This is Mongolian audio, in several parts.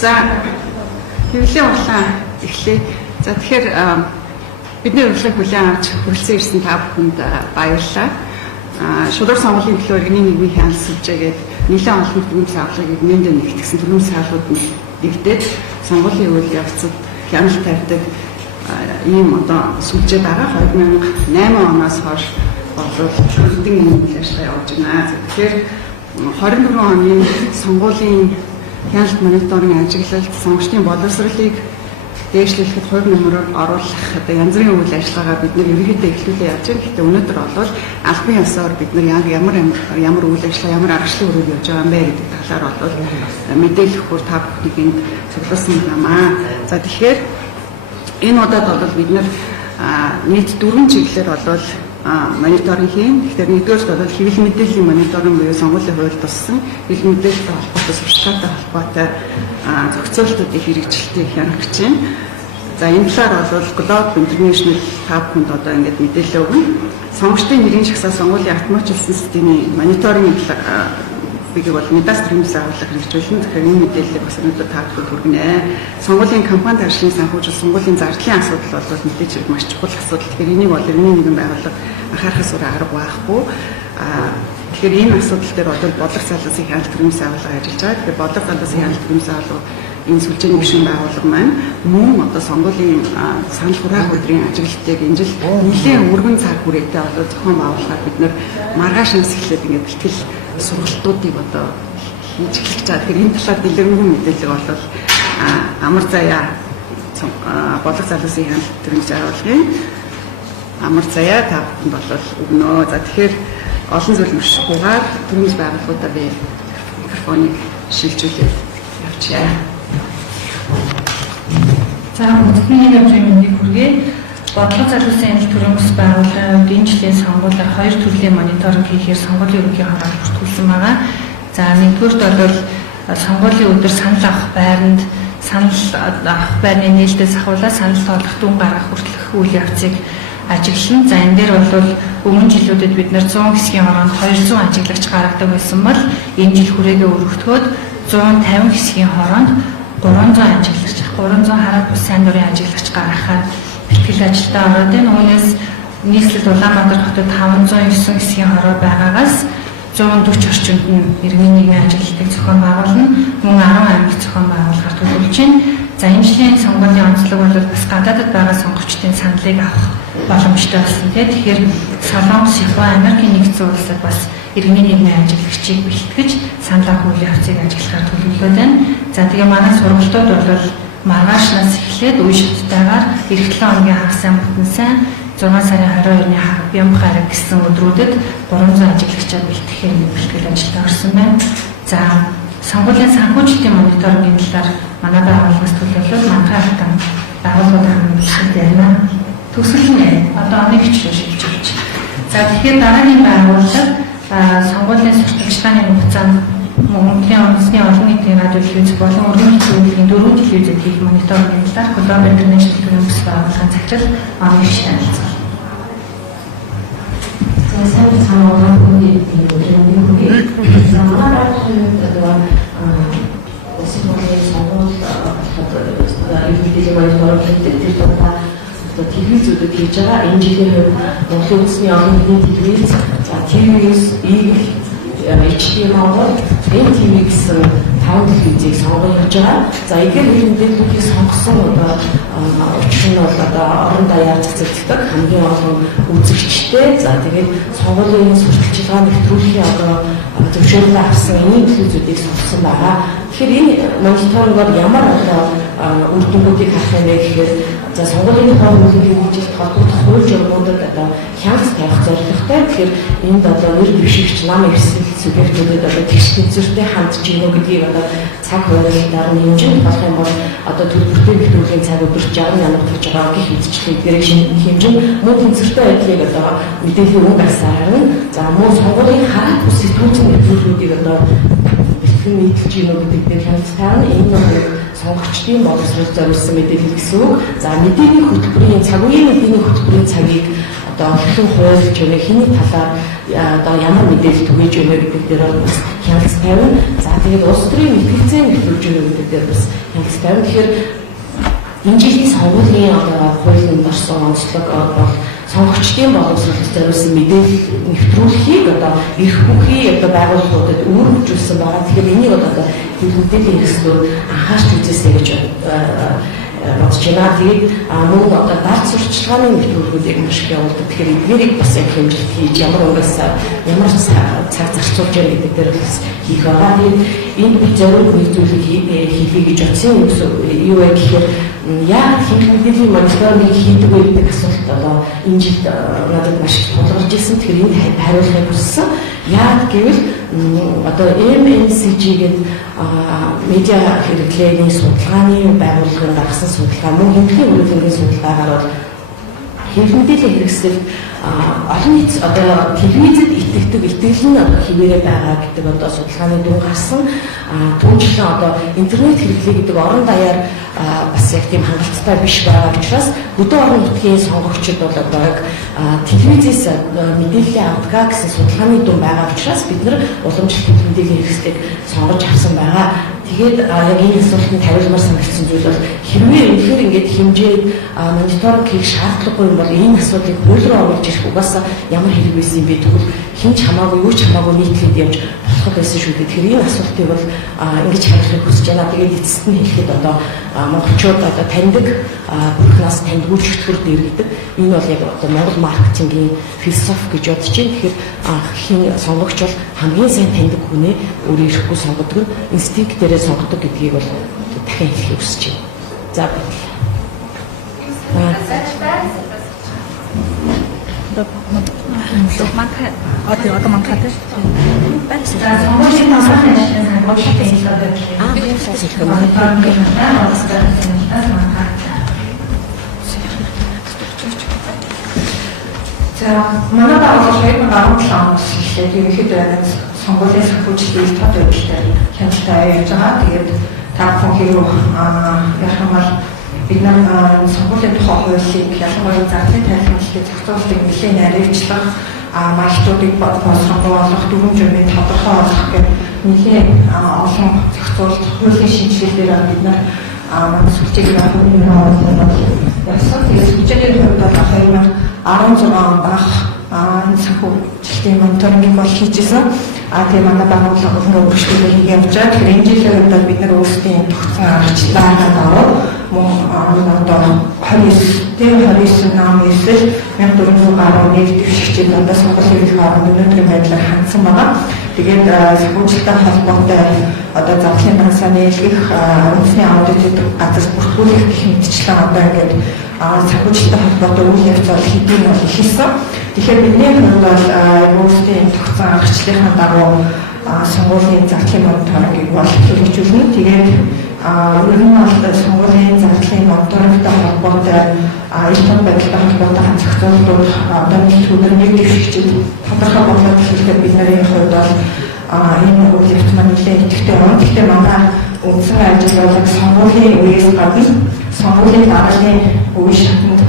За хэвлээ улаан эхлэе. За тэгэхээр бидний урилгыг хүлээн авч хүрэлцэн ирсэн та бүхэнд баярлалаа. Шудраг сонголын төлөө иргэний нийгмийн хяналт сүлжээгээд нэлээд олон төрлийн савлыг нэмдэ нэгтгэсэн төрлийн савлууд нэгдээд сонгуулийн үйл явцад хяналт тавьдаг ийм одоо сүлжээ байгаа 2008 оноос хойш болов хөдөлгөөний үйл ажиллагаа явуулж байна. Тэгэхээр 24 оны сонгуулийн хяналт мониторинг ажиглалт сонгогчдын боловсролыг дээшлүүлэхэд хувь нэмрээр оруулах одоо янз бүрийн үйл ажиллагаа бид нэр ерөнхийдөө эхлүүлээ явж байгаа. Гэхдээ өнөөдөр бол албан ёсоор бид нар ямар үйл ажиллагаа ямар аргачлалын өрөөнд явж байгаа юм бэ гэдэг талаар бол мэдээлэл өгөхөөр та бүхнийг энд цуглуулсан юмаа. За тэгэхээр энэ удаад бол бид нар нийт 4 чиглэлээр бол мониторинг хийн. Тэгэхээр нэгдүгээрт бол хэвлэл мэдээллийн мониторинг буюу сонгуулийн хууль туссан хэвлэл мэдээлэлтэй холбоотой сурталчилгаатай холбоотой зохицуулалтуудын хэрэгжилтийг хянах гэж байна. За энэ талаар бол Global International та бүхэнд одоо ингээд мэдээлэл өгнө. Сонгогчдын нэрийн шагсаа сонгуулийн автоматжуулсан системийн мониторинг бигийг бол медастрымс агуулга хэрэгжүүлнэ. Тэгэхээр энэ мэдээллийг бас өнөөдөр та бүхэнд хүргэнэ. Сонгуулийн кампани тархины санхүүжилт сонгуулийн зардлын асуудал бол мэдээж хэрэг маш чухал асуудал. Тэгэхээр энийг бол иргэний нэгэн байгууллага анхаарахаас өөр арга байхгүй. Тэгэхээр энэ асуудал дээр бол бодлого залуусын хяналт төрийн агуулга ажиллаж байгаа. Тэгэхээр бодлого залуусын хяналт төрийн агуулга энэ сүлжээний гишүүн байгууллага маань мөн одоо сонгуулийн санал хураах өдрийн ажиглалтыг энэ жил нэлээд өргөн цаг хүрээтэй одоо зохион байгуулахаар бид нар маргааш нас эхлээд ингээд бэлтгэл сургалтуудыг одоо хийж эхлэх чад. Тэгэхээр энэ талаар дэлгэрэнгүй мэдээлэл бол амар заяа бодлого залуусын хяналт төрийн агуулгын амар заяа та бүхэнд бол өгнө. За тэгэхээр олон зүйл мөшгүйгээр төрийн байгууллагуудаа би микрофоныг шилжүүлээд явчихъя. За өнөөдрийн хэмжээний хүргэе. Бодлого залуусын хяналт төрийн байгууллагын энэ жилийн сонгуулиар 2 төрлийн мониторинг хийхээр сонгуулийн ерөнхий хараал бүртгүүлсэн байгаа. За нэгдүгээрт бол сонгуулийн өдөр санал авах байранд санал авах байрны нээлтээс ахуулаад санал тоолох дүн гаргах хүртэлх үйл явцыг ажиглана. За энэ дээр бол өмнө жилүүдэд бид нэр 100 хэсгийн хороонд 200 ажиглагч гаргадаг байсан бол энэ жил хүрээгээ өргөтгөөд 150 хэсгийн хороонд 300 ажиглагч 300 хараад бус сайн дурын ажиглагч гаргахаар бэлтгэл ажилдаа ороод байна. Үүнээс нийслэл Улаанбаатар хотод 509 хэсгийн хороо байгаагаас 140 орчинд нь иргэний нийгмийн ажиглалтыг зохион байгуулна. Мөн 10 аймаг зохион байгуулахаар төлөвлөж байна. За энэ жилийн сонгуулийн онцлог бол бас гадаадд байгаа сонгогчдын саналыг авах боломжтой болсон. Тэгэхээр Солонгос, Япон, Америкийн нэгдсэн улсад бас иргэний нийгмийн ажиглагчийг бэлтгэж санал авах үйл явцыг ажиглахаар төлөвлөд байна. За тэгээ манай сургалтууд бол маргааш нас эхлээд үе шаттайгаар эх 7 хоногийн хагас сан бүтэн сайн 6 сарын 22-ны Бямбах арга гэсэн өдрүүдэд 300 ажиглагчаар бэлтгэхээр бэлтгэл ажилдаа орсон байна. За сонгуулийн санхүүжилтийн мониторингийн талаар манай байгууллагаас төлөвлөлт манхай хатан байгууллагуудын хамтлагт ярина. Төсөлнэ одоо оны хичээл шилжиж байна. За тэгэхээр дараагийн байгууллага сонгуулийн сурталчилгааны хугацаанд Монголын үндэсний олон нийтийн радио телевиз болон өргөн хэлтсүүдийн 4 телевизэд хийх мониторингийн талаар Global International төрийн байгууллагын цагчил оны хичээл танилцуулна. сайн цаанаа хүний үүрэг замаараа одоо осмоны сонгуул юудэжээ мониторинг хийдэг тэр тухай телевизүүдэд хийж байгаа энэ жилийн хувьд Монголын үндэсний олон нийтийн телевиз за телевиз HDMI NTV гэсэн 5 телевизийг сонгож явж байгаа. За эдгээр хэлбэрээр бүгдийг сонгосон одоо өчигдөр бол одоо орон даяар цэцэгддэг хамгийн олон үзэгчтэй. За тэгээд сонгуулийн сурталчилгаа нэвтрүүлэхийн одоо зөвшөөрлөө авсан энэ телевизүүдийг сонгосон байгаа. Тэгэхээр энэ мониторингоор ямар одоо үр дүнгуудыг харах юм бэ гэхээр за сонгуулийн хуулийг хөгжүүлэх холбоотой хууль журмуудад одоо хяналт тавих зорилготой. Тэгэхээр энд одоо нэр дэвшигч нам эрсдэл субъектүүдэд одоо тэгш тэнцвэртэй хандж гинөө гэдгийг одоо цаг хугацаагаар хэмжиж болох юм бол одоо төлбөртэй бэлтгэлийн цаг өдөрт 60 минут болж байгаа гэх мэдчлэг эдгээрийг хэмжин мөн тэнцвэртэй байдлыг одоо мэдээллийн үг асаар харна. За мөн сонгуулийн хараат бус сэтгүүлчийн нэвтрүүлгүүдийг одоо бэлтгэн нийтэлж гинөө гэдэг дээр хяналт тавина. Энэ нь сонгогчдын боловсрол зориулсан мэдээлэл гэсэн үг. За мэдээний хөтөлбөрийн цаг үеийн мэдээний хөтөлбөрийн цагийг одоо хэрхэн хуулж өгөх хэний талаар одоо ямар мэдээлэл түгээж өгнө гэдэг дээр бас хяналт тавина. За тэгээд улс төрийн мэтгэлцээ нэвтрүүлж өгнө гэдэг дээр бас хяналт тавина. Тэгэхээр энэ жилийн сонгуулийн одоо хуулийн орсон онцлог бол сонгогчдын боловсролд зориулсан мэдээлэл нэвтрүүлэхийг одоо эрх бүхий одоо байгууллагуудад өөрчлөсөн байгаа. Тэгэхээр энийг одоо мэдээллийн хэрэгслүүд анхаарч үзээсэй гэж бодож байна. Тэгээд мөн одоо дарц сурталчилгааны нэвтрүүлгүүдийг маш их явуулдаг. Тэгэхээр эдгээрийг бас яг хэмжилт хийж ямар угаас ямар цаг зарцуулж яах гэдэг дээр бас хийх байгаа. Тэгээд энэ бүх зориулт нэгжүүлэг хийхийг гэж бодсон юу вэ гэхээр яг хэмжээ мэдээллийн мониторинг хийдэг гэдэг асуулт одоо энэ жилд надад маш их тулгарч ирсэн. Тэгэхээр энд хариулахыг хүссэн. Яг гэвэл одоо MNCG гэдэг медиа хэрэглээний судалгааны байгууллагын гаргасан судалгаа мөн хэмжээний үйлдвэрийн судалгаагаар бол хэвлэл мэдээллийн хэрэгсэл олон нийт одоо телевизэд итгэдэг итгэл нь одоо хിവэрэ байгаа гэдэг одоо судалгааны дүн гарсан. Түүнчлэн одоо интернет хэрэглээ гэдэг орон даяар бас яг тийм хангалттай биш байгаа учраас хөдөө орон нутгийн сонгогчид бол одоо яг телевизээс мэдээлэл авдаг гэсэн судалгааны дүн байгаа учраас бид нар уламжлалт мэдээллийн хэрэгслийг сонгож авсан байгаа. Тэгээд яг энэ асуултанд хариулмаар санагдсан зүйл бол хэрвээ үнэхээр ингэж хэмжээд мониторинг хийх шаардлагагүй юм бол энэ асуудлыг хууль руу оруулж ирэх угаасаа ямар хэрэг байсан юм бэ тэгвэл хин ч хамаагүй юу ч хамаагүй нийтлээд явж болох байсан шүү дээ. Тэгэхээр энэ асуултыг бол ингэж хариулахыг хүсэж байна. Тэгээд эцэст нь хэлэхэд одоо монголчууд одоо таньдаг бүрхнаас тандгүй чөтгөр дэргэдэг. Энэ бол яг одоо монгол маркетингийн философи гэж бодож байна. Тэгэхээр хин сонгогч бол хамгийн сайн таньдаг хүнээ өөрөө ирэхгүй сонгодог нь инстинкт дээр сонгодог гэдгийг бол дахин хэлхийг хүсэж байна. За баярлалаа. одоо манхатай сонгуулийн асуултыг за манай байгууллага 2017 оноос эхлээд ерөнхийдөө сонгуулийн санхүүжилтийг тод байдлаар хяналттай явж байгаа. Тэгээд та бүхэн хэрэг яхамаар бид нар сонгуулийн тухай хуулийг ялангуяа зардлын тайлбарлалтыг зохицуулалтыг нэлээд наривчлах маягтуудыг сонгуулах, дүрм журмыг тодорхой болгох гэх нэлээд олон зохицуулалт хуулийн шинжилгэлээр бид нар сүлжээг хөрөнгө оруулалт явсан. Тэгээд сүлжээний хувьд бол 2016 онд санхүүжилтийн мониторинг бол хийжсэн. Тийм манай байгууллага ингээ өргөжлөлөө хийгээ явж байгаа. Тэгэхээр энэ жилийн хувьд бид нар өөрсдийн тогтсон аргачлалаа дагуу мөн одоо 29 нам эсвэл 1400 гаруй нийт дэвшигчид одоо сонгуулийн их орнд өнөөдрийн байдлаар хандсан байгаа. Тэгээд санхүүжилттэй холбоотой одоо зардлын банкны илгэх үндэсний аудит газар бүртгүүлэх гэх мэтчлэн одоо ингээд санхүүжилттэй холбоотой үйл явцад хэдийн бол ихэлсэн. Тэгэхээр бидний хувьд бол өөрсдийн тогтсон аргачлалын дагуу сонгуулийн зардлын мониторингийг бол хэрэгжүүлнэ. Тэгээд ер нь бол сонгуулийн зардлын мониторингтай холбоотой их том байдалтай холбоотой зохицуулалтууд одоо нэг өдөр дэвшигчид тодорхой бодлого хэлэхэд бидний хувьд бол энэ үйл явц маань нэлээд идэвхтэй байна. Гэхдээ манай үндсэн ажил бол сонгуулийн үеэс гадна сонгуулийн дараагийн үе шатнд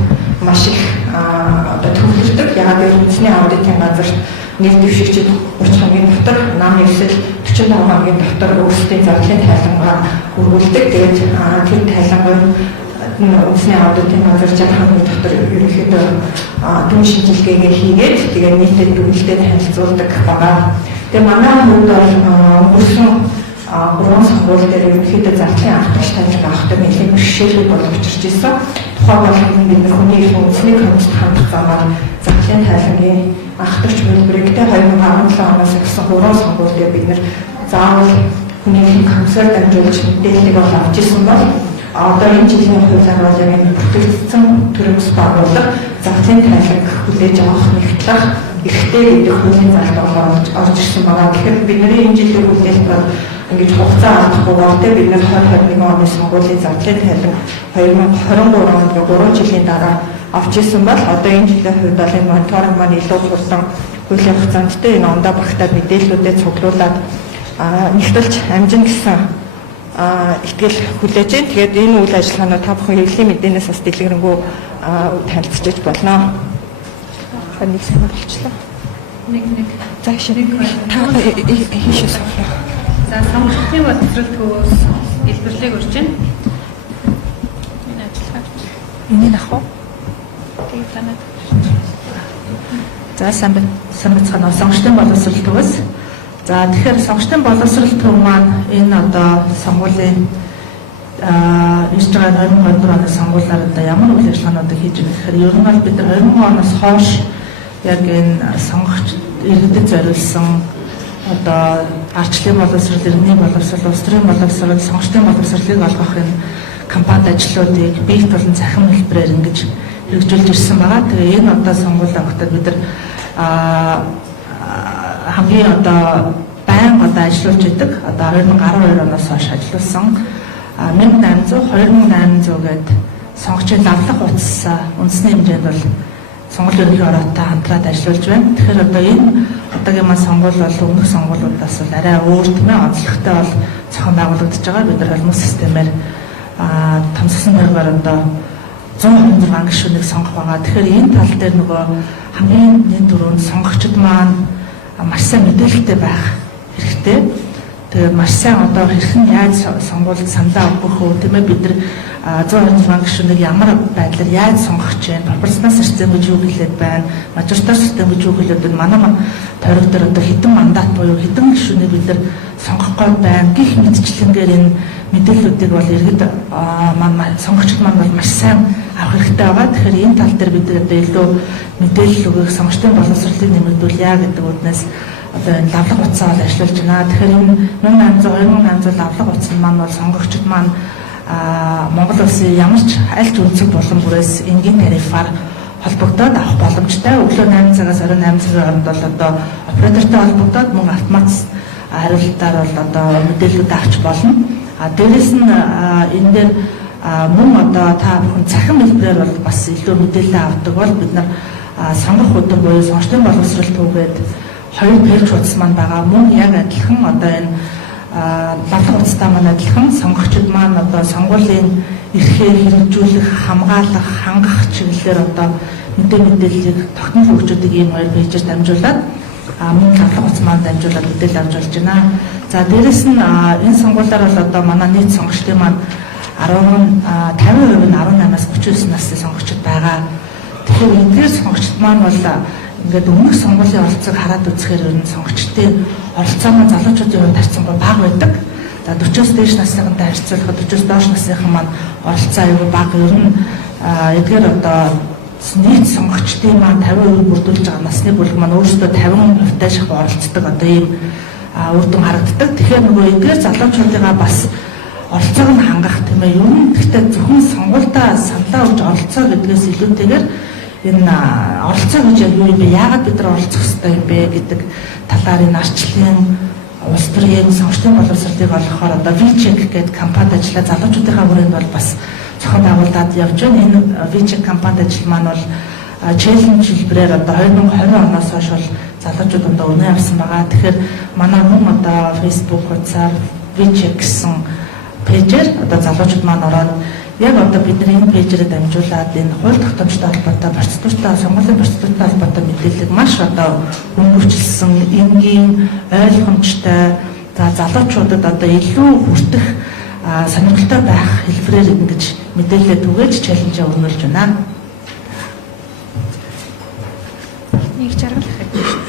маш их одоо төвлөрдөг. Яагаад гэвэл үндэсний аудитын газар нийт дэвшигчид 30 хоногийн дотор нам эсвэл 45 хоногийн дотор өөрсдийн зардлын тайлангаа өргүүлдэг. Тэгээд тэр тайлангаа үндэсний аудитын газар 60 хоногийн дотор ерөнхийдөө дүн шинжилгээгээ хийгээд тэгээд нийтэд дүгнэлтэд танилцуулдаг байгаа. Тэгээд манай хувьд бол өнгөрсөн 3 сонгууль дээр ерөнхийдөө зардлын авахч тайлбар авахдаг нэлээд бэрхшээлүүд бол учирч ирсэн. Тухайн болгоны бид нар хүний эрх үндэсний комиссд хандах замаар зардлын тайлангийн авахч хөлбөрийг 2017 оноос эхэлсэн 3 сонгууль дээр бид нар заавал хүний эрх комиссаар дамжуулж мэдээллийг авч ирсэн бол одоо энэ жилийн хуулиар бол яг бүртгэгдсэн төрөмс байгууллага зардлын тайланг хүлээж авах нэгтлэх эрхтэй гэдэг хуулийн залтад орж ирсэн байгаа. Тэгэхээр бидний энэ жилийн хуулинд бол ингэж хугацаа авахгүй болтой бид нар 2021 оны сонгуулийн зардлын тайланг 2023 онд 3 жилийн дараа авч ирсэн бол одоо энэ жилийн хувьд бол энэ мониторинг маань илүү хурдан хуулийн хугацаандтай энэ ондоо багтаад мэдээллүүдэд цуглуулад нэгтэлж амжина гэсэн итгэл хүлээж байна. Тэгээд энэ үйл ажиллагаанууд та бүхэн хэвлэлийн мэдээнээс бас дэлгэрэнгүй танилцж болно. Нэг сайн болчлаа. Заашаа хийшээ сонгох. За сонгогчдын боловсрол төвөөс илбэрлэгийг урьж байна. Энэ ажиллагаа. Энийг ах уу? Тэгээд танаа. За сайн бацхан сонгогчдын боловсрол төвөөс. За тэгэхээр сонгогчдын боловсрол төв маань энэ одоо сонгуулийн ирж байгаа 2024 оны сонгуулиар одоо ямар үйл ажиллагаануудыг хийж байгаа гэхээр ер нь бол бид нар 2020 оноос хойш яг энэ сонгогч иргэдэд зориулсан одоо арчлалын боловсрол, иргэний боловсрол, улс төрийн боловсрол, сонгогчдын боловсролыг олгох энэ кампани ажлуудыг биет болон цахим хэлбэрээр ингэж хэрэгжүүлж ирсэн байгаа. Тэгээ энэ одоо сонгуулийн огтод бид нар хамгийн одоо байнга одоо ажиллаж идэг одоо 2012 оноос хойш ажилласан 1800 2800 гээд сонгогчийн лавлах утас үндэсний хэмжээнд бол сонгуулийн ерөнхий ороотой хамтраад ажиллаж байна. Тэгэхээр одоо энэ одоогийн маань сонгуул бол өмнөх сонгуулиудаас бол арай өөр тэмээ онцлогтой бол зохион байгуулагдаж байгаа. Бид нар холимос системээр томсгосон байгаар одоо 126 гишүүнийг сонгох байгаа. Тэгэхээр энэ тал дээр нөгөө хамгийн нэгэн дөрөнд сонгогчид маань маш сайн мэдээлэлтэй байх хэрэгтэй. Тэгээ маш сайн одоо хэрхэн яаж сонгуульд сандаа өгөх үү тийм ээ бид нар 126 гишүүнийг ямар байдлаар яаж сонгох гэж байна? Пропорционал систем гэж юу хэлээд байна? Мажоритар систем гэж юу хэлээд байна? Манай тойрог дээр одоо хэдэн мандат буюу хэдэн гишүүнийг бид нар сонгох гээд байна гэх мэтчлэнгээр энэ мэдээллүүдийг бол иргэд маань сонгогчд маань бол маш сайн авах хэрэгтэй байгаа. Тэгэхээр энэ тал дээр бид одоо илүү мэдээлэл өгөх сонгогчдын боловсролыг нэмэгдүүлье гэдэг үднээс одоо энэ лавлах утсаа бол ажиллаж байна. Тэгэхээр энэ 1800 лавлах утас маань бол сонгогчд маань Монгол улсын ямар ч аль ч өнцөг болон бүрээс энгийн тарифаар холбогдоод авах боломжтой. Өглөө 8 цагаас оройн 8 цагийн хооронд бол одоо оператортой холбогдоод мөн автомат хариултаар бол одоо мэдээлэлүүд авч болно. Дээрээс нь энэ дээр мөн одоо та бүхэн цахим хэлбэрээр бол бас илүү мэдээлэл авдаг бол бид нар сонгох өдөр буюу сонгогчдын боловсрол төвгээд 2 пэйж утас маань байгаа. Мөн яг адилхан одоо энэ лавлах утастай маань адилхан сонгогчид маань одоо сонгуулийн эрхээ хэрэгжүүлэх, хамгаалах, хангах чиглэлээр одоо мэдээллийг тогтмол хөгжүүлдэг ийм 2 пэйжээр дамжуулаад мөн лавлах утас маань дамжуулаад мэдээлэл авч болж байна. За дээрэс нь энэ сонгуулиар бол одоо манай нийт сонгогчдын маань 50% нь 18-аас 39 насны сонгогчид байгаа. Тэгэхээр эдгээр сонгогчид маань бол ингээд өмнөх сонгуулийн оролцоог хараад үзэхээр ер нь сонгогчдын оролцоо маань залуучуудын хувьд харьцангуй бага байдаг. За 40-оос дээш насныхантай харьцуулахад 40-оос доош насныхан маань оролцоо аюул бага. Ер нь эдгээр одоо нийт сонгогчдын маань 50% бүрдүүлж байгаа насны бүлэг маань өөрсдөө 50% шахуу оролцдог одоо ийм үр дүн харагддаг. Тэгэхээр нөгөө эдгээр залуучуудыгаа бас оролцоог нь хангах тийм ээ. Ер нь гэхдээ зөвхөн сонгуультай саналаа өгж оролцоо гэдгээс илүүтэйгээр энэ оролцоо гэж юу юм бэ? Яагаад бид нар оролцох ёстой юм бэ гэдэг талаар энэ арчлалын улс төрийн сонгогчдын боловсролыг олгохоор одоо VCheck гэдэг компани ажиллаа залуучуудынхаа хүрээнд бол бас зохион байгуулад явж байна. Энэ VCheck компани ажил маань бол челленж хэлбэрээр одоо 2020 оноос хойш бол залуучууд одоо өнөө авсан байгаа. Тэгэхээр манай мөн одоо Facebook хуудасаар VCheck гэсэн пэйжээр одоо залуучууд маань ороод яг одоо бидний энэ пэйжээр дамжуулаад энэ хууль тогтоомжтой холбоотой процедуртай сонгуулийн процедуртай холбоотой мэдээлэл маш одоо хөнгөвчлсөн, энгийн, ойлгомжтой за залуучуудад одоо илүү хүртэх сонирхолтой байх хэлбэрээр ингэж мэдээлэл түгээж челленжээ өрнүүлж байна. Нэг жаргал их.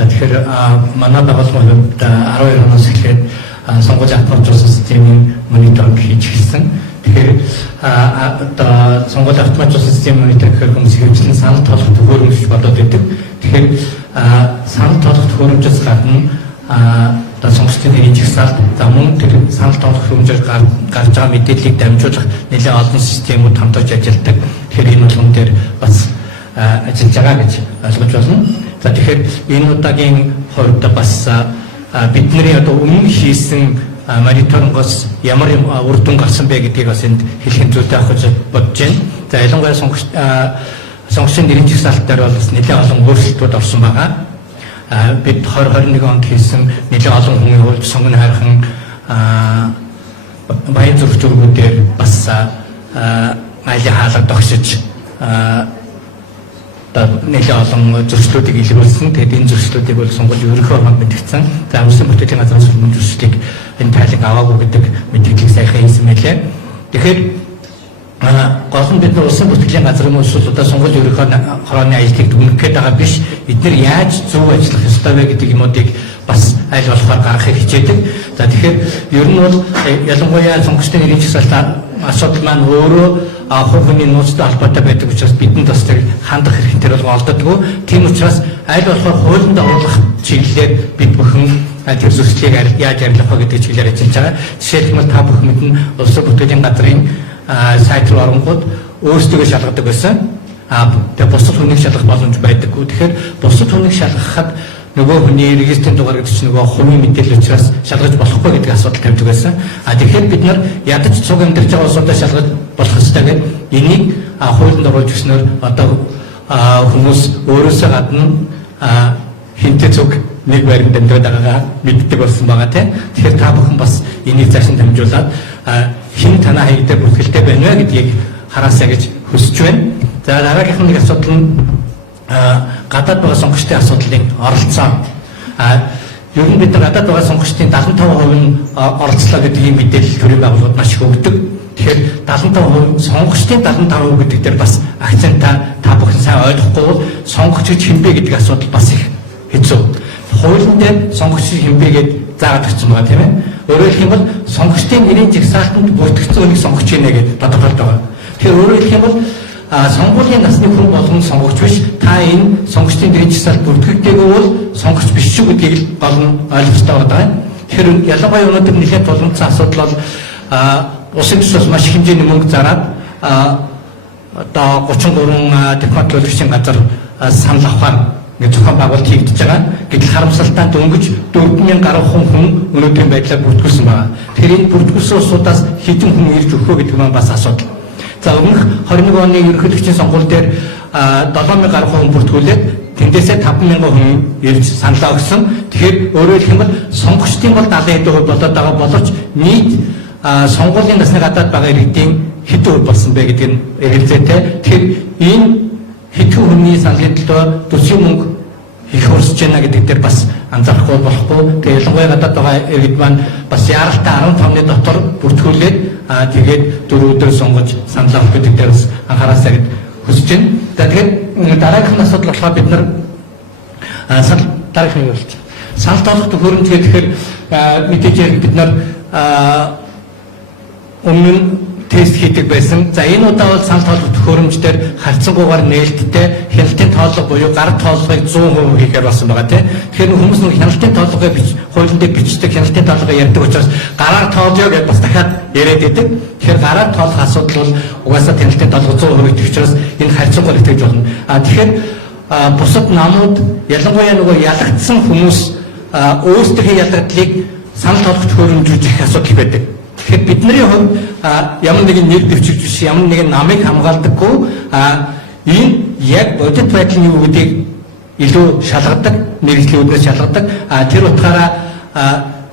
За тэгэхээр манай байгууллагын хувьд 12 оноос эхлээд сонгуулийн автомат системийн мониторинг хийж эхэлсэн. Тэгэхээр одоо сонгуулийн автомат систем мониторинг гэхээр хүмүүс хөвчлэн санал тоолох төхөөрөмж болоод идэг. Тэгэхээр санал тоолох төхөөрөмжөөс гадна одоо сонгогчдын нэрийн жагсаалт за мөн тэр санал тоолох төхөөрөмжөөр гарч байгаа мэдээллийг дамжуулах нэлээд олон системүүд хамтарч ажилладаг. Тэгэхээр энэ болгон дээр бас ажиллаж байгаа гэж ойлгож байна. За тэгэхээр энэ удаагийн хувьд бас бидний одоо өмнө хийсэн мониторингоос ямар үр дүн гарсан бэ гэдгийг бас энд хэлэх зүйтэй авах гэж бодож байна. За ялангуяа сонгогчдын нэрийн жагсаалт дээр бол бас нэлээд олон өөрчлөлтүүд орсон байгаа. бид 2021 онд хийсэн нэлээд олон хүний хувьд сонгон хайрхан баян зургуудээр бас айлын хаалга тогшиж нэлээд олон зөрчлүүдийг илрүүлсэн. Тэгээд энэ зөрчлүүдийг бол сонгуулийн ерөнхий орон мэдгдсэн. За үсэн бүтээлийн газрын сүлмэн зөрчлийг энэ тайлан аваагүй гэдэг мэдээллийг сайхан хийсэн мэлээ. Тэгэхээр гол нь бид нар улсын бүртгэлийн газрын улсуудаа сонгуулийн ерөнхий хорооны ажлыг дүгнэх гээд байгаа биш. Эдгээр яаж зөв ажиллах ёстой вэ гэдэг юмуудыг бас аль болохоор гаргахыг хичээдэг. За тэгэхээр ер нь бол ялангуяа сонгогчдын нэрийн жагсаалтын асуудал маань өөрөө хувь хүний нууцтай холбоотой байдаг учраас бидэнд бас тэр хандах хэрэгтэй бол олддоггүй. Тийм учраас аль болохоор хуулинд оруулах чиглэлээр бид бүхэн тэр зөрчлийг яаж арилгах вэ гэдэг чиглэлээр ажиллаж байгаа. Жишээлбэл та бүхэн мэднэ улсын бүртгэлийн газрын сайт руу оронгууд өөрсдөө шалгадаг байсан. Тэгээ бусад хүнийг шалгах боломж байдаггүй. Тэгэхээр бусад хүнийг шалгахад нөгөө хүний регистрийн дугаар гэдэг чинь нөгөө хувийн мэдээлэл учраас шалгаж болохгүй гэдэг асуудал тавьдаг байсан. Тэгэхээр бид нар ядаж цуг амьдарч байгаа улсуудаа шалгаж болох ёстой гэдэг энийг хуулинд оруулж өгснөөр одоо хүмүүс өөрөөсөө гадна хинтээ цуг нэг байранд амьдарч байгаагаа мэддэг болсон байгаа тийм. Тэгэхээр та бүхэн бас энийг цааш нь дамжуулаад хин танаа хаягтай бүртгэлтэй байна вэ гэдгийг хараасаа гэж хүсэж байна. За дараагийнх нэг асуудал нь гадаад байгаа сонгогчдын асуудлын оролцоо. Ер нь бид гадаад байгаа сонгогчдын 75% нь оролцлоо гэдэг ийм мэдээлэл төрийн байгууллагууд маш их өгдөг. Тэгэхээр 75% сонгогчдын 75% гэдэг дээр бас акцентаа та бүхэн сайн ойлгохгүй бол сонгогч гэж хинбэ гэдэг асуудал бас их хэцүү. Хуулийн дээр сонгогч хинбэ гэдэг заагаад өгсөн байгаа тийм ээ. Өөрөөр хэлэх юм бол сонгогчдын нэрийн жагсаалтанд бүртгэгдсэн үнийг сонгогч гинэ гэж тодорхойлдог байгаа. Тэгэхээр өөрөөр хэлэх юм бол сонгуулийн насны хүн болгон сонгогч биш. Та энэ сонгогчдын нэрийн жагсаалт бүртгэгдээгүй бол сонгогч биш шүү гэдгийг л гол нь ойлгох хэрэгтэй байна. Тэгэхээр ялангуяа өнөөдөр нэлээд тулгымцсан асуудал бол улсын төсөөс маш их хэмжээний мөнгө зараад одоо 33 технологийн газар санал авахар нэг зохион байгуулалт хийгдэж байгаа. Гэтэл харамсалтай дөнгөж 4000 гаруй хүн өнөөдрийн байдлаар бүртгүүлсэн байна. Тэгэхээр энэ бүртгүүлсэн улсуудаас хэдэн хүн ирж өгөх вэ гэдэг нь бас асуудал. За өмнөх 21 оны ерөнхийлөгчийн сонгуул дээр 7000 гаруй хүн бүртгүүлээд тэндээсээ 5000 хүн ирж саналаа өгсөн. Тэгэхээр өөрөөр хэлэх юм бол сонгогчдын бол 70% болоод байгаа боловч нийт сонгуулийн насны гадаад байгаа иргэдийн хэдэн хувь болсон бэ гэдэг нь эргэлзээтэй. Тэгэхээр энэ хэдхэн хүний саналын төлөө төсвийн мөнгө их хурцж байна гэдэг дээр бас анзаарахгүй болохгүй. Тэгээ ялангуяа гадаад байгаа иргэд маань бас яаралтай 15-ны дотор бүртгүүлээд тэгээд 4 өдөр сонгож санал авах гэдэг дээр бас анхаараасаа гэж хүсэж байна. За тэгээд дараагийн асуудал болохоор бид нар дараагийн юу болж санал тоолох төхөөрөмж гэхээр мэдээж бид нар өмнө тест хийдэг байсан. За энэ удаа бол санал тоолох төхөөрөмждөр харьцангуйгаар нээлттэй хяналтын тоолго буюу гар тоолгыг 100% хийхээр болсон байгаа тийм. Тэгэхээр хүмүүс нэг хяналтын тоолгыг хуулийн дээр бичдэг хяналтын тоолгыг ярьдаг учраас гараар тоолё гэж бас дахиад яриад байдаг. Тэгэхээр гараар тоолох асуудал бол угаасаа хяналтын тоолго 100% хийх учраас энэ харьцангуйгаар итгэж болно. Тэгэхээр бусад намууд ялангуяа нөгөө ялагдсан хүмүүс өөрсдийнхээ ялгдлыг санал тоолох төхөөрөмжүүлж их асуудал байдаг. Тэгэхээр бидний хувьд ямар нэгэн нэр дэвшигч биш, ямар нэгэн намыг хамгаалдаггүй энэ яг бодит байдлын юу гэдгийг илүү шалгадаг, мэргэжлийн үүднээс шалгадаг. Тэр утгаараа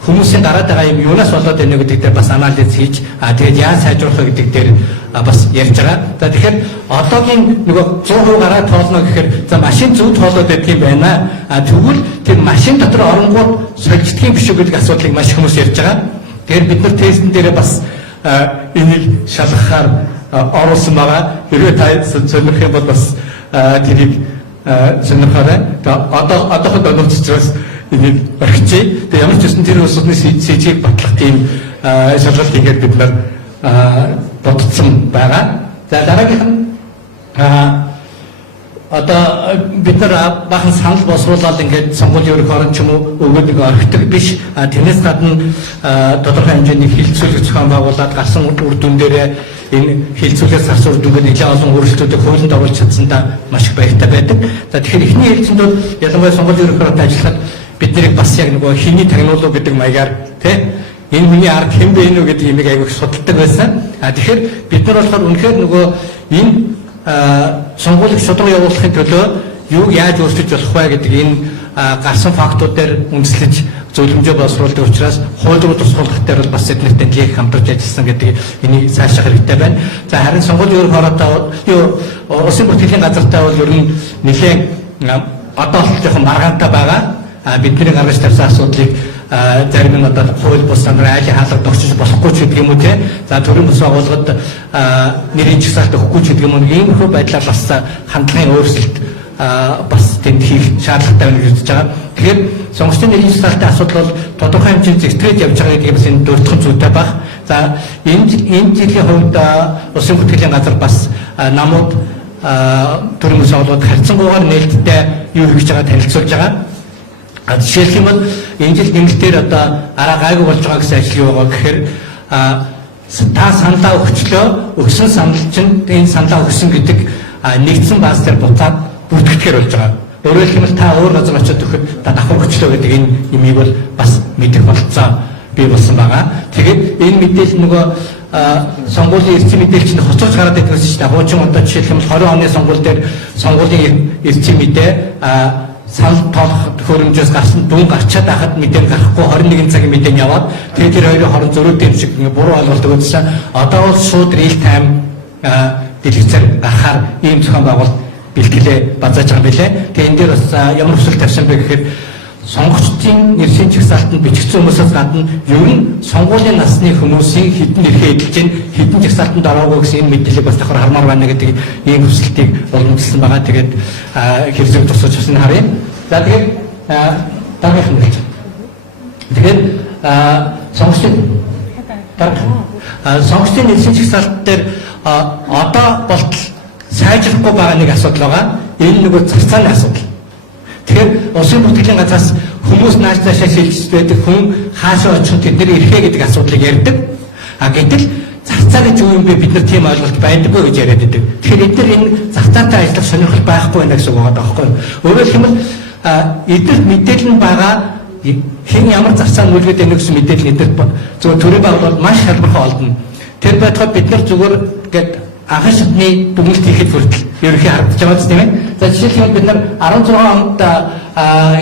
хүмүүсийн дараад байгаа юм юунаас болоод байна гэдэг дээр бас анализ хийж тэгээд яаж сайжруулах вэ гэдэг дээр бас ярьж байгаа. За тэгэхээр одоогийн нөгөө 100% гараа тоолно гэхээр за машин зөв тоолоод байдаг юм байна. Тэгвэл тэр машин дотор оронгууд сольждох юм биш үү гэдэг асуудлыг маш хүмүүс ярьж байгаа. Тэгэхээр бид нар тестэн дээрээ бас энийг шалгахаар оруулсан байгаа. Хэрвээ та сонирх юм бол бас тэрийг сонирхоорой. Одоохонд онцлогчроос энийг орхичээ. Тэгээ ямар ч үсэн тэр улсуудны сэжийг батлах тийм шалгалт хийгээд бид нар бодсон байгаа. За дараагийнх нь одоо бид нар бахан санал боловсруулаад ингээд сонгуулийн ерөнхий орон ч юм уу өгөөд нэг орхидог биш. Тэрнээс гадна тодорхой хэмжээний хилцүүлэг зохион байгуулад гарсан үр дүн дээрээ энэ хилцүүлээс гарсан үр дүнгээр нэлээд олон өөрчлөлтүүдийг хуулинд оруулж чадсандаа маш их баяртай байдаг. За тэгэхээр эхний хэлцэнд бол ялангуяа сонгуулийн ерөнхий оронд ажиллахад бид нарыг бас яг нөгөө хийний тагнуулуу гэдэг маягаар тийм энэ хүний ард хэн бэ нү гэдэг юмыг аягүй судалдаг байсан. Тэгэхээр бид нар болохоор үнэхээр нөгөө энэ сонгуулийг шударга явуулахын төлөө юуг яаж өөрчилж болох вэ гэдэг энэ гарсан фактуудаар үндэслэж зөвлөмжөө боловсруулдаг учраас хууль руу тусгуулах дээр бол бас эднэрт нэлээд хамтарч ажилласан гэдэг энийг цаашаа хэрэгтэй байна. За харин сонгуулийн өөр хоорондоо улсын бүртгэлийн газартаа бол ер нь нэлээд одоо л жоохон маргаантай байгаа. Бидний гаргаж тавьсан асуудлыг зарим нь одоо хууль бус сандрын айлын хаалга тогтчих болохгүй ч гэдэг юм уу те. За төрийн бас байгууллагад нэрийн жагсаалт өгөхгүй ч гэдэг юм уу. Иймэрхүү байдлаар бас хандлагын өөрчлөлт бас тэнд хийх шаардлагатай байна гэж үзэж байгаа. Тэгэхээр сонгогчдын нэрийн жагсаалтын асуудал бол тодорхой хэмжээнд зэгтгэж явж байгаа гэдгийг бас энэ дурдхан зүйтэй баг. За энэ жилийн хувьд улсын бүртгэлийн газар бас намууд төрийн бас байгууллагад харьцангуйгаар нээлттэй юу хийж байгаа танилцуулж байгаа. Жишээлх юм бол энэ жил нэмэлтээр одоо араа гайгүй болж байгаа гэсэн ажил юу байгаа гэхээр та саналаа өгчлөө өгсөн санал чинь энэ саналаа өгсөн гэдэг нэгдсэн бааз дээр буцаад бүртгэхээр болж байгаа. Өөрөөр хэлбэл та өөр газар очиод өгөхөд та давхар өгчлөө гэдэг энэ юмыг бол бас мэдэх болцоо бий болсон байгаа. Тэгээд энэ мэдээлэл нөгөө сонгуулийн эрчим мэдээлэл чинь хоцорч гараад байдаг гэсэн чинь хуучин одоо жишээлх юм бол 20 оны сонгуул дээр сонгуулийн эрчим мэдээ санал тоолох хөрөмжөөс гарсан дүн гарчаад байхад мэдээ гарахгүй 21 цагийн мэдээ нь яваад тэгээд тэр хоёрын хооронд зөрүүтэй юм шиг буруу ойлголдог байсан. Одоо бол шууд real time дэлгэцээр гарахаар ийм зохион байгуулалт бэлтгэлээ базааж байгаа юм билээ. Тэгээд энэ дээр бас ямар өсөлт тавьсан бэ гэхээр сонгогчдын нэршин жагсаалтанд бичигдсэн хүмүүсээс гадна ер нь сонгуулийн насны хүмүүсийн хэдэн нэрхээ эдэлж гин хэдэн жагсаалтанд ороогүй гэсэн энэ мэдээллийг бас давхар хармаар байна гэдэг ийм хүсэлтийг уламжилсан байгаа. Тэгээд хэрэг тусгаж авсан харъя. За тэгээд дараагийн хэлж. Тэгээд сонгогчдын нэршин жагсаалт дээр одоо болтол сайжрахгүй байгаа нэг асуудал байгаа. Энэ нөгөө зарцааны асуудал. Тэгэхээр улсын бүртгэлийн газраас хүмүүс нааш цаашаа шилжиж байдаг хүн хаашаа очих тэдний ирэхэ гэдэг асуудлыг ярьдаг. Гэтэл зарцаа гэж юу юм бэ? Бид нар тийм ойлголт байдаггүй гэж яриад байдаг. Тэгэхээр эдгээр энэ зарцаатай ажиллах сонирхол байхгүй байна гэсэн үг байгаа байхгүй юу? Өөрөөр хэлбэл эдгээр мэдээлэл нь байгаа хэн ямар зарцаа нүүлгээд байна гэсэн мэдээлэл эдгээр зөвхөн төрийн байгууллага маш хэлбэрхэ олдно. Тэр байтугай бид нар зүгээр гээд анхан шатны дүгнэлт хийхэд хүртэл ерөнхий харагдаж байгаа тийм ээ. За жишээлбэл бид нар 16 онд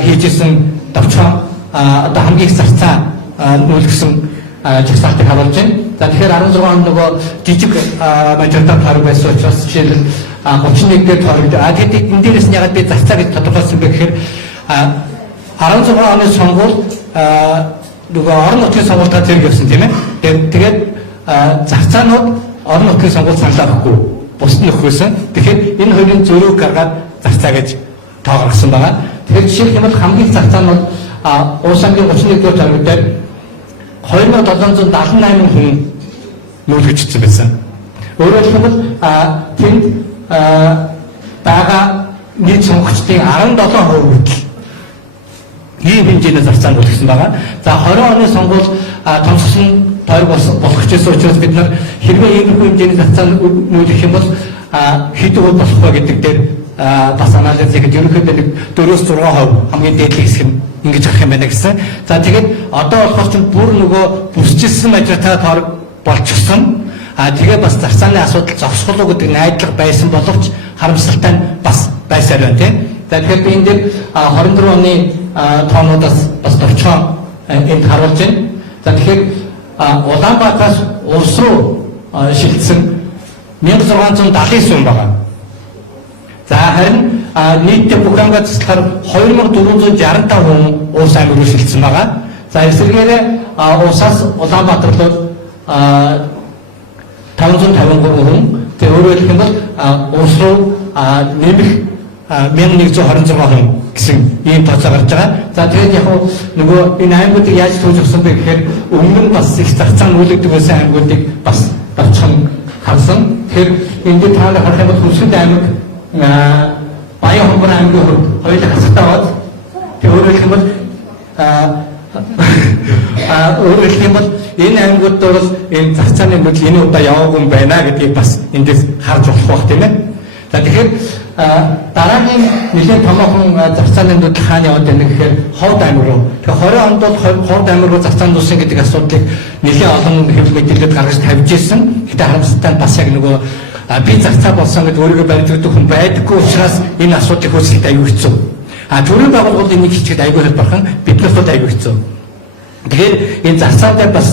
хийжсэн давчхан одоо хамгийн их зарцаа нүүлгсэн жагсаалтыг харуулж байна. За тэгэхээр 16 онд нөгөө жижиг мажоритар хараг байсан учраас жишээлбэл 31 дээр тооцогдсон. Тэгээд энэ дээрээс нь ягаад би зарцаа гэж тодорхойлсон бэ гэхээр 16 оны сонгуул нөгөө орон нутгийн сонгуультай зэрэг явсан тийм ээ. Тэгээд зарцаанууд орон нутгийн сонгуульд саналаа өгөхгүй бусд нь өгөхөөсөн. Тэгэхээр энэ хоёрын зөрүүг гаргаад зарцаа гэж тоо гаргасан байгаа. Тэгэхээр жишээлх юм бол хамгийн зарцаа нь бол Улс аймгийн 31 дугаар жаргал дээр 2778 хүн нүүлгэгдсэн байсан. Өөрөөр хэлбэл тэнд байгаа нийт сонгогчдын 17% хүртэл ийм хэмжээний зарцаа нүүлгсэн байгаа. За 20 оны сонгуул томсгосон тойрог болох гэсэн учраас бид нар хэрвээ иймэрхүү хэмжээний зарцаа нүүлгэх юм бол хэд үйл болох вэ гэдэг дээр бас анализ хийхэд ерөнхийдөө 4-6% хамгийн дээд хэсэг нь ингэж гарах юм байна гэсэн. За тэгээд одоо болохоор ч бүр нөгөө бүсчилсэн мажоритар тойрог болчихсон. Тэгээ бас зарцааны асуудал зогсгол гэдэг найдлага байсан боловч харамсалтай нь бас байсаар байна тийм. За тэгэхээр би энэ дээр 24 оны тоонуудаас бас товчхон энд харуулж байна. За тэгэхээр Улаанбаатараас улс руу шилжсэн 1679 хүн байгаа. За харин нийтдээ бүх аймгаа цэцлэхээр 2465 хүн улс аймаг руу шилжсэн байгаа. За эсвэргээрээ улсаас Улаанбаатар руу 553 хүн. Тэр өөрөөр хэлэх юм бол улс руу нэмэх 1126 хүн гэсэн ийм тооцоо гарч байгаа. За тэгээд яг нөгөө энэ аймагуудыг яаж төвж өгсөн бэ гэхээр өмнө нь бас их зарцаа нүүлэгдэг байсан аймагуудыг бас давчхан харсан. Тэгэхээр энэ дээр та нар харах юм бол Хүнсгэнд аймаг Баянхонгор аймгийн хоёулаа хасагтай бод. Тэр өөрөөр хэлэх юм бол өөрөөр хэлэх юм бол энэ аймагууд бол энэ зарцааны нөлөө энэ удаа яваагүй юм байна гэдгийг бас эндээс харж болох бах тийм ээ. За тэгэхээр дараагийн нэлээд томоохон зарцааны нөлөө хаана яваад байна гэхээр Ховд аймаг руу. Тэгэхээр 20 онд бол Ховд аймаг руу зарцаанд дууссан гэдэг асуудлыг нэлээд олон хэвлэл мэдээлэлд гаргаж тавьж ирсэн. Гэтэ харамсалтай нь бас яг нөгөө би зарцаа болсон гэдэг өөрийгөө барьж өгдөг хүн байдаггүй учраас энэ асуудлыг хөөцөлт аюу хэцүү. Төрийн байгууллагууд энийг хийхэд айгүй хэлбэрхэн бидний хувьд айгүй хэцүү. Тэгэхээр энэ зарцаа дээр бас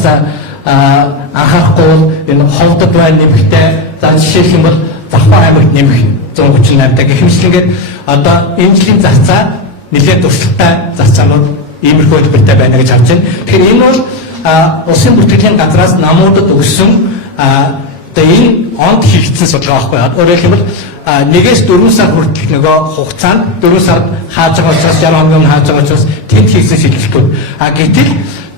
анхаарахгүй энэ ховдод байна нэмэхтэй за жишээлх юм бол Завхар аймагт нэмэх 138 та гэх мэтлэнгээр одоо энэ жилийн зарцаа нэлээд туршлагатай зарцаанууд иймэрхүү хэлбэртэй байна гэж харж байна. Тэгэхээр энэ бол улсын бүртгэлийн газраас намуудад өгсөн одоо энэ онд хийгдсэн судалгаа байхгүй. Өөрөөр хэлбэл 1-4 сар хүртэл нөгөө хугацаанд 4 сард хааж байгаа учраас 60 хоногийн хааж байгаа учраас тэнд хийсэн шийдвэрлэлүүд. Гэтэл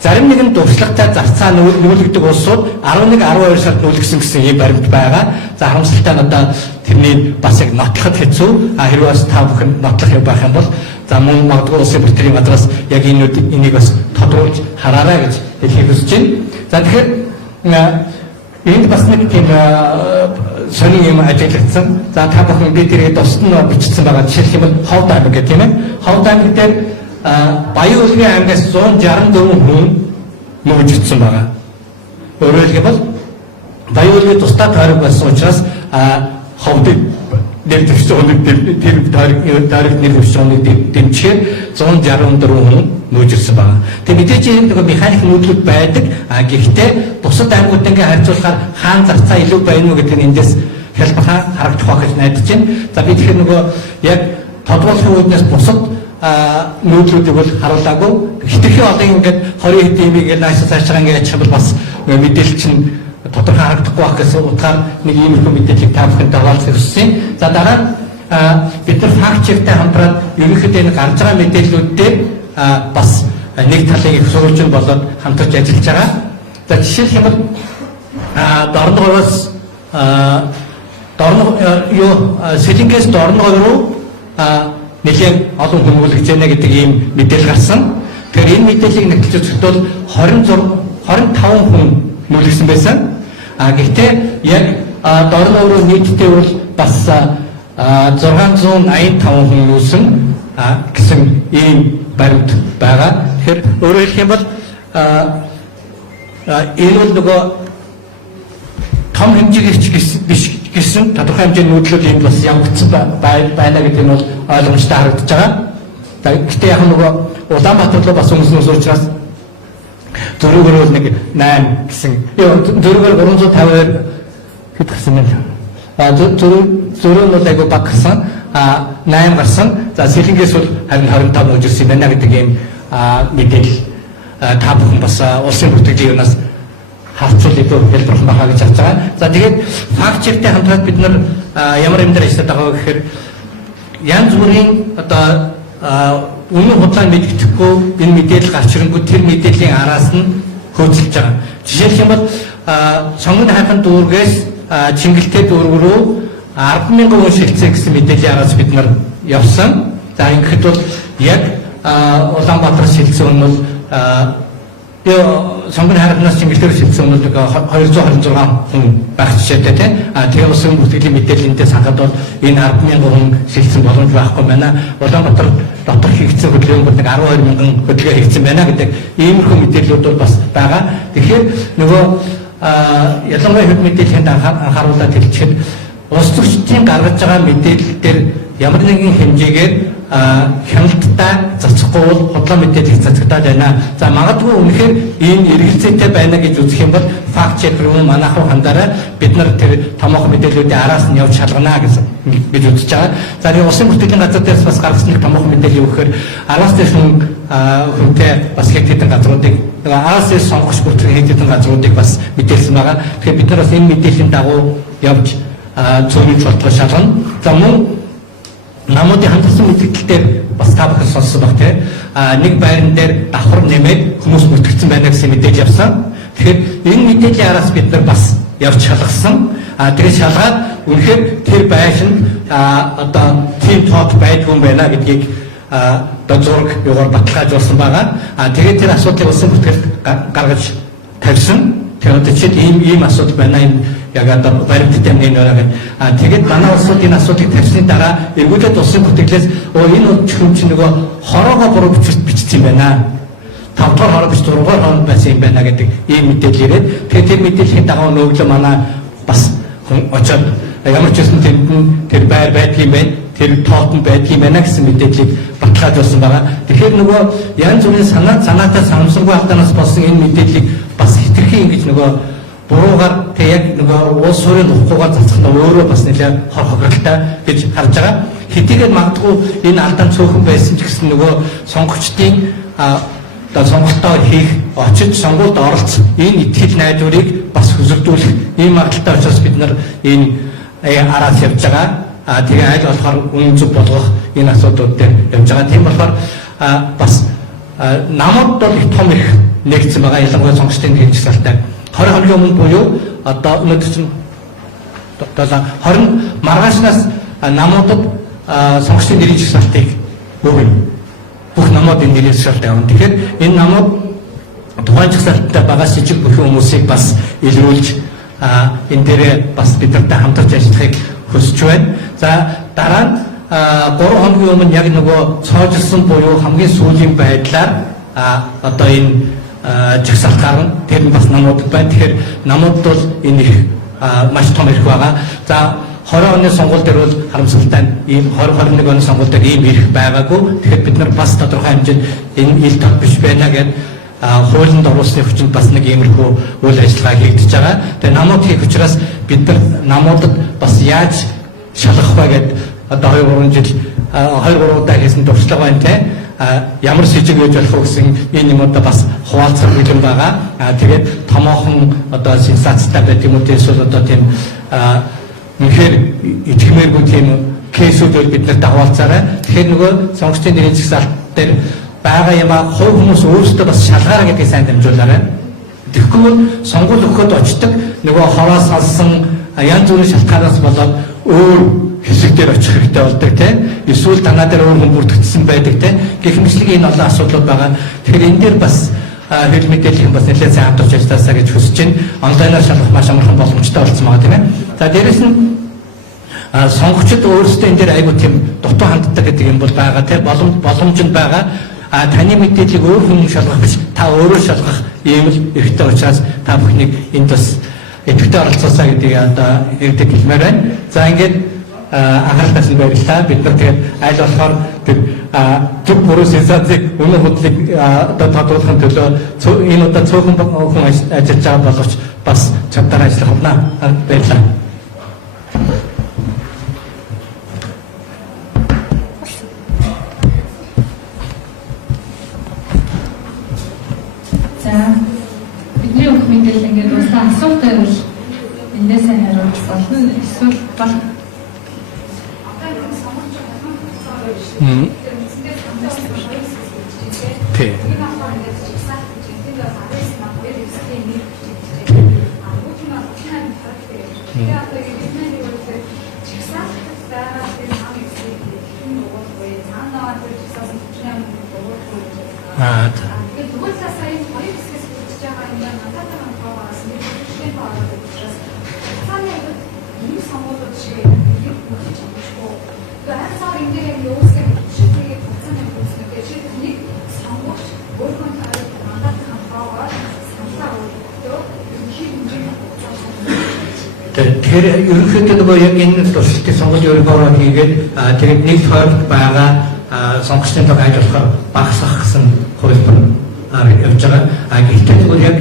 зарим нэгэн дуршлагатай зарцаа нүүлгдэг улсууд 11-12 сард нүүлгсэн гэсэн ийм баримт байгаа. За харамсалтай нь одоо тэрний бас яг нотлоход хэцүү. Хэрвээ бас та бүхэн нотлох юм байх юм бол за мөн магадгүй улсын бүртгэлийн газраас яг энийг бас тодруулж хараарай гэж хэлхийг хүсэж байна. За тэгэхээр энд бас нэг тийм сонин юм ажиглагдсан. За та бүхэн би тэрийг тусад нь бичсэн байгаа. Жишээлх юм бол Ховд аймаг гэх тийм ээ. Ховд аймаг дээр Баян Улгийн аймгаас 164 хүн нүүжигдсэн байгаа. Өөрөөр хэлбэл Баян Улгийн тусдаа тойрог болсон учраас Ховдыг нэр дэвшиж байгаа тойрог нэр дэвшиж байгааг дэмжихээр 164 хүн нүүжирсэн байгаа. Тэгээ мэдээж энэ нэг механик нүүдлүүд байдаг. Гэхдээ бусад аймагуудтай харьцуулахаар хаан зарцаа илүү байна уу гэдэг нь эндээс хэлбэрхаа харагдах байх гэж найдаж байна. За би тэгэхээр нөгөө яг тодруулахын үүднээс бусад нүүдлүүдийг бол харуулаагүй. Хитрхи одоо ингээд 20 хэд юм ингээд наашаа цаашаа ингээд ячих бол бас мэдээлэл чинь тодорхой харагдахгүй байх гэсэн утгаар нэг иймэрхүү мэдээллийг та бүхэнтэй хуваалцах хүссэн. За дараа бид нар факт чектэй хамтраад ерөнхийдөө энэ гарч байгаа мэдээллүүд дээр бас нэг талын их сурвалжин болоод хамтарч ажиллаж байгаа. За жишээлх юм бол Дорногоос Сэлэнгээс Дорногов руу нэлээд олон хүн үлгэж байна гэдэг ийм мэдээлэл гарсан. Тэгэхээр энэ мэдээллийг нэвтрүүлж бол 25 хүн нүүлгсэн байсан. Гэхдээ яг Дорногов руу нийтдээ бол бас 685 хүн нүүлсэн гэсэн ийм баримт байгаа. Тэгэхээр өөрөөр хэлэх юм бол энэ бол нөгөө том хэмжээгч биш гэсэн тодорхой хэмжээний нүүдлүүд энд бас явагдсан байна гэдэг нь бол ойлгомжтой харагдаж байгаа. Гэхдээ яг нөгөө Улаанбаатар руу бас өмсөн учраас зөрүүгээр бол нэг 8 гэсэн. Зөрүүгээр 352 хэд гэсэн бэ? Зөрүү нь бол айгүй бага гэсэн 8 гарсан. За Сэлэнгээс бол харин 25 нүүжирсэн байна гэдэг ийм мэдээлэл та бүхэн бас улсын бүртгэлийн юунаас харцуул илүү хэлбэрхэн байгаа гэж харж байгаа. За тэгээд факт чектэй хамтраад бид нар ямар юм дээр ажиллаад байгаа вэ гэхээр янз бүрийн одоо үнэн худлаа мэддэхгүй энэ мэдээлэл гарч ирэнгүү тэр мэдээллийн араас нь хөөцөлж байгаа. Жишээлх юм бол сонгон хайхан дүүргээс Чингэлтэй дүүрэг рүү 10,000 хүн шилжсэн гэсэн мэдээллийн араас бид нар явсан. За ингэхэд бол яг Улаанбаатар шилжсэн хүн бол сонгон хайхнаас Чингэлтэй шилжсэн хүн 226 хүн байх жишээтэй тийм. Тэгээ улсын бүртгэлийн мэдээллинтэй санахад бол энэ 10,000 хүн шилжсэн боломж байхгүй байна. Улаанбаатар дотор хийгдсэн хөдөлгөөн бол 12,000 хөдөлгөөн хийгдсэн байна гэдэг иймэрхүү мэдээллүүд бол бас байгаа. Тэгэхээр нөгөө ялангуяа хэд мэдээллинд анхааруулаад хэлчихэд улс төрчдийн гаргаж байгаа мэдээлэл дээр ямар нэгэн хэмжээгээр хяналттай зарцахгүй бол худлаа мэдээлэл цацагдаад байна. За магадгүй үнэхээр энэ эргэлзээтэй байна гэж үзэх юм бол факт чек руу манайхан хандаараа бид нар тэр томоохон мэдээллүүдийн араас нь явж шалгана гэж үзэж байгаа. За энэ улсын бүртгэлийн газар дээрс бас гаргасан нэг томоохон мэдээлэл юу гэхээр араас дээрс хүнтэй бас хэд хэдэн газруудыг араас дээрс сонгогч бүртгэлийн хэд хэдэн газруудыг бас мэдээлсэн байгаа. Тэгэхээр бид нар бас энэ мэдээллийн дагуу явж зөвлөж бодлого шалгана. За мөн намуудын хамтарсан мэдээлэл дээр бас та бүхэн сонссон баг тийм. Нэг байран дээр давхар нэмээд хүмүүс бүртгэгдсэн байна гэсэн мэдээлэл явсан. Тэгэхээр энэ мэдээллийн араас бид нар бас явж шалгасан. Тэгээд шалгаад үнэхээр тэр байшинд одоо тийм тоот байдгүй байна гэдгийг одоо зураг юугаар баталгаажуулсан байгаа. Тэгээд тэр асуудлыг улсын бүртгэл гаргаж тавьсан. Тэгээд одоо чи ийм асуудал байна юм яг одоо баримттай амны нөрөг. Тэгээд манай улсууд энэ асуудлыг тавьсны дараа эргүүлээд улсын бүртгэлээс энэ хүн чинь нөгөө хороогоо буруу бичсэн юм байна. 5 дахь хороо биш 6 дахь хороо байсан юм байна гэдэг ийм мэдээлэл ирээд тэгээд тэр мэдээллийн дагуу нөгөөглөө манай бас хүн очоод ямар ч байсан тэр байр байдаг юм байна. тэр тоотон байдгийг байна гэсэн мэдээллийг баталгаажуулсан байгаа. Тэгэхээр нөгөө янз бүрийн санаатай санамсаргүй алдаанаас болсон энэ мэдээллийг бас хэтэрхий ингэж нөгөө буруугаар тэг яг нөгөө улс суурийн ухгүйгээр цацах нь өөрөө бас нэлээд хор хохиролтой гэж харж байгаа. Хэдийгээр магадгүй энэ алдаан цөөхөн байсан ч гэсэн нөгөө сонгогчдын сонголтоо хийх, очиж сонгуульд оролцох энэ итгэл найдварыг бас хөсөлдүүлэх ийм магадaltaй учраас бид нар энэ араас явж байгаа. Тэгээ аль болохоор үнэн зөв болгох энэ асуудлууд дээр явж байгаа. Тийм болохоор бас намууд бол их том их нэгдсэн байгаа. Ялангуяа сонгогчдын хэрэгжүүлэлттэй 20 хоногийн өмнө буюу одоо өнөөдөр чинь 20 маргаашнаас намуудад сонгогчдын нэрийн жагсаалтыг өгнө. Бүх намуудын нэрийн жагсаалт явна. Тэгэхээр энэ намууд тухайн жагсаалттай байгаа с жижиг бүхэн хүмүүсийг бас илрүүлж энэ дээрээ бас бидэртэй хамтарч ажиллахыг хүсэж байна. За дараа нь 3 хоногийн өмнө яг нөгөө цоожсон буюу хамгийн сүүлийн байдлаар одоо энэ жагсаалт гарна. Тэр нь бас намуудад байна. Тэгэхээр намууд бол энэ их маш том эрх байгаа. За 20 оны сонгуул дээр бол харамсалтай ийм 2021 оны сонгуул дээр ийм эрх байгаагүй. Тэгэхээр бид нар бас тодорхой хэмжээнд энэ ил тод биш байна гэдэг хуулинд оруулсны хүчинд бас нэг иймэрхүү үйл ажиллагаа хийгдэж байгаа. Тэгээ намууд хийх учраас бид нар намуудад бас яаж шалгах вэ гэдэг одоо 2-3 жил 2-3 удаа хийсэн туршлага байна те. Ямар сэжиг гэж болох вэ гэсэн энэ юмудаа бас хуваалцах бэлэн байгаа. Тэгээд томоохон одоо сенсацтай байдаг юм уу эсвэл одоо тийм үнэхээр итгэмээргүй тийм кейсүүдийг бид нарт хаваалцаарай. Тэгэхээр нөгөө сонгогчдын нэрийн жагсаалт дээр байгаа юм а хувь хүмүүс өөрсдөө бас шалгаараа гэдгийг сайн дамжуулаарай. Тэгэхгүй сонгуул өгөхөд очдог нөгөө хороос алсан янз бүрийн шалтгаанаас болоод өөр хэсэг дээр очих хэрэгтэй болдог тийм. Эсвэл танаа дээр өөр хүн бүрдэгдсэн байдаг тийм. Гэх мэтлэг энэ олон асуудлууд байгаа. Тэгэхээр энэ дээр бас хэл мэдээллийн бас нэлээд сайн хамтарч ажилласаа гэж хүсэж байна. Онлайнаар шалгах маш амархан боломжтой болсон байгаа тийм ээ. За дээрэс нь сонгогчид өөрсдөө энэ дээр айгүй тийм дутуу ханддаг гэдэг юм бол байгаа тийм боломж нь байгаа. Таны мэдээллийг өөр хүн шалгах биш та өөрөө шалгах ийм л эрхтэй учраас та бүхнийг энд бас идэвхтэй оролцоосаа гэдгийг одоо ирдэг хэлмээр байна. За ингээд анхаарал татсан баярлалаа. Бид нар тэгээд аль болохоор тэр зөв буруу сенсацийг үнэн худлыг одоо тодруулахын төлөө энэ удаа цөөхөн хүн ажиллаж байгаа боловч бас чадвараа ажиллах болно. Баярлалаа. За бидний өгөх мэдээлэл ингээд дуусна. Асуулт байвал эндээсээ хариулж болно. Эсвэл бол Тэг. Тэгэхээр ерөнхийдөө нөгөө яг энэ туршилтын сонгуулийн өөрөөр хийгээд тэгээд нэг тойролт байгаа сонгогчдын тог ажил болохоор багасгах гэсэн хувилбар явж байгаа. Гэхдээ тэгвэл яг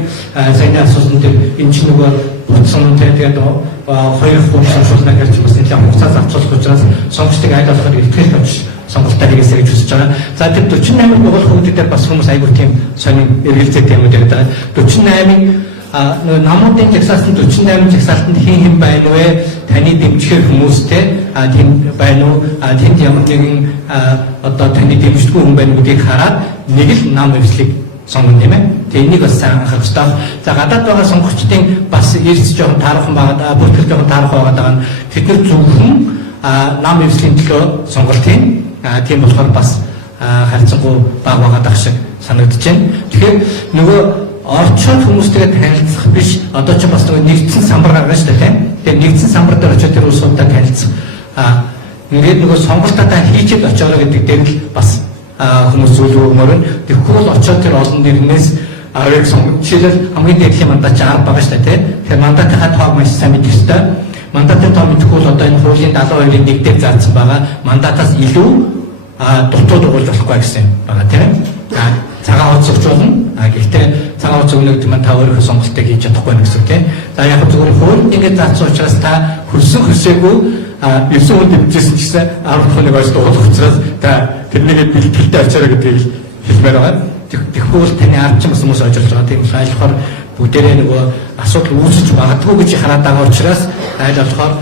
саяны асуусан дээр энэ чинь нөгөө буцсан тэгээд хоёр хүн сонсуулна гэж бас нэлээд хугацаа зарцуулах учраас сонгогчдыг аль болохоор илтгэл авч сонголтоо хийгээсэй гэж хүсэж байгаа. За тэр 48 дугаар хуудад дээр бас хүмүүс айгүй тийм сонин эргэлзээтэй юм яриад байгаа. 48 намуудын жагсаалтанд 48 жагсаалтанд хэн байна вэ? Таны дэмжих хүмүүстэй тийм байна уу? Тэнд ямар нэгэн одоо таны дэмждэггүй хүн байна гэдгийг хараад нэг л нам эвслийг сонгоно тийм ээ. Тэгээ энийг бас сайн анхаарах хэрэгтэй. За гадаад байгаа сонгогчдын бас эрс жоохон таархан байгаа, бүртгэл жоохон таарах байгаа нь тэд нар зөвхөн нам эвслийн төлөө сонголт хийн. Тийм болохоор бас харьцангуй бага байгаа шиг санагдаж байна. Тэгэхээр нөгөө орчууд хүмүүстэйгээ танилцах биш одоо ч бас нэг нэгдсэн самбар гаргана шүү дээ тийм. Тэгээ нэгдсэн самбар дээр очиод тэр улсуудаа танилцах. Ингээд нөгөө сонголтоо хийчихэд очиороо гэдэг дээр л бас хүмүүс зүйл өгмөр нь. Тэгэхгүй бол очиод тэр олон нэрнээс яг жишээлбэл хамгийн дээдлийн мандат 60 байгаа шүү дээ тийм. Тэгэхээр мандатынхаа тоог маш сайн мэдэх хэрэгтэй. мандатын тоо мэдхгүй бол одоо энэ хуулийн 72-ийн 1 дээр заасан байгаа мандатаас илүү дутууд угуулж болохгүй гэсэн байгаа тийм ээ. Цагаан хуудас өгч болно. Гэхдээ цагаан хуудас өгнө гэдэг нь та өөрөө сонголтыг хийж чадахгүй байх гэсэн үг тийм. За яг зөвхөн хуулинд ингэж заасан учраас та хөрсөн хөсөөгүй 9 хүнд дэмжижсэн гэсэн 10 хүнийг ойж дуулах учраас та тэрнийг бэлтгэлтэй авчаарай гэдгийг хэлмээр байгаа. Тэгэхгүй таны ард хүмүүс ойлгож байгаа. Тийм болохоор бүгдээрээ нөгөө асуудал үүсэж магадгүй гэж хараад байгаа учраас айл болохоор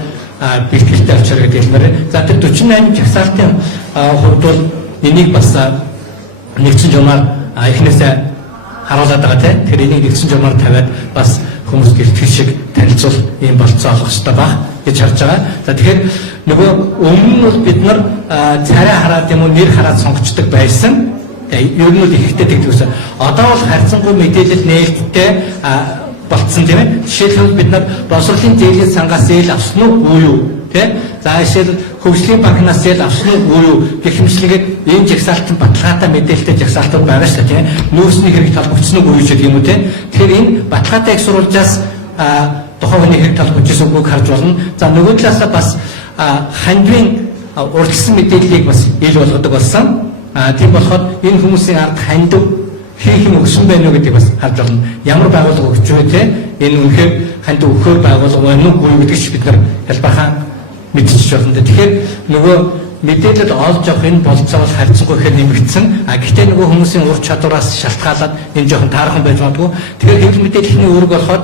бэлтгэлтэй авчаарай гэдэг хэлмээр. За тэр 48 жагсаалтын хувьд бол энийг бас нэгдсэн журмаар эхнээсээ харуулдаг байгаа тийм. Тэр энийг нэгдсэн журмаар тавиад бас хүмүүс гэртгэл шиг танилцуул ийм болцоо олох хэрэгтэй баг гэж харж байгаа. За тэгэхээр нөгөө өмнө нь бол бид нар царай хараад юм уу нэр хараад сонгочдөг байсан. Ер нь бол ихтэй тэгдэгсэн. Одоо бол харьцангуй мэдээлэл нээлттэй болцсон тийм ээ. Жишээлбэл бид нар боловсролын зээлийн сангаас зээл авсан уу юу тийм. За жишээл хөгжлийн банкнаас зээл авсан уу юу гэх мэтчлэгээд энэ жагсаалтын баталгаатай мэдээлэлтэй жагсаалтууд байгаа шүү дээ тийм. Нөөцний хэрэг толгогдсон уу юу гэдэг юм уу тийм. Тэгэхээр энэ баталгаатай их сурвалжаас тухайн хүний хэрэг толгогдсон үгүйг харж болно. За нөгөө талаас бас хандвийн урьдчилсан мэдээллийг бас ил болгодог болсон. Тийм болохоор энэ хүмүүсийн ард хандив хийх юм өгсөн байна уу гэдгийг бас харж болно. Ямар байгууллага өгч вэ те? Энэ үнэхээр хандив өгөхөр байгууллага байна уу үгүй гэдгийг бид нар хэлбархан мэдчихэж байна. Тэгэхээр нөгөө мэдээлэл олж авах энэ болцоо бол харьцангуй ихээр нэмэгдсэн. Гэхдээ нөгөө хүмүүсийн ур чадвараас шалтгаалаад энэ жоохон таархан байж магадгүй. Тэгэхээр хэвлэл мэдээллийн үүрэг болохоор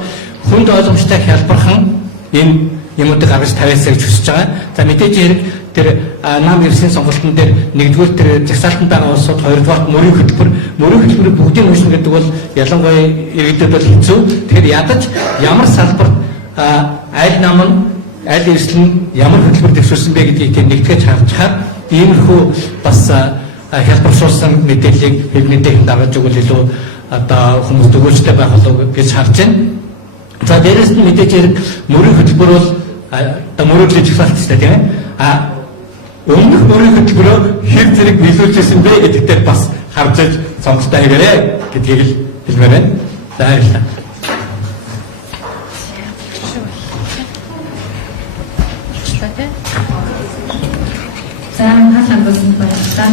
хүнд ойлгомжтой хэлбархан энэ юмуудыг гаргаж тавиасаа гэж хүсэж байгаа. За мэдээж хэрэг тэр нам ерсийн сонголтын дээр нэгдүгээр тэр жагсаалтанд байгаа улсууд хоёрдугаар мөрийн хөтөлбөр бүгдийн үүснэ гэдэг бол ялангуяа иргэдэд бол хэцүү. Тэгэхээр ядаж ямар салбарт аль нам нь аль ерсэл нь ямар хөтөлбөр дэвшүүлсэн бэ гэдгийг тэр нэгтгэж харж иймэрхүү бас хэлбэршүүлсэн мэдээллийг хэлнэдийн дарааж өгвөл илүү одоо хүмүүст өгөөжтэй байх болов гэж харж байна. За дээрээс нь мэдээж хэрэг мөрийн хөтөлбөр бол мөрөглөж жагсаалт гэсэн тийм ээ. Өмнөх мөрийн хөтөлбөрөөр хэр зэрэг биелүүлжсэн бэ гэдэг дээр бас харж иж сонголтоо хийгээрэй гэдгийг л хэлмээр байна. За баярлалаа. За хаалт амбасан баярлалаа.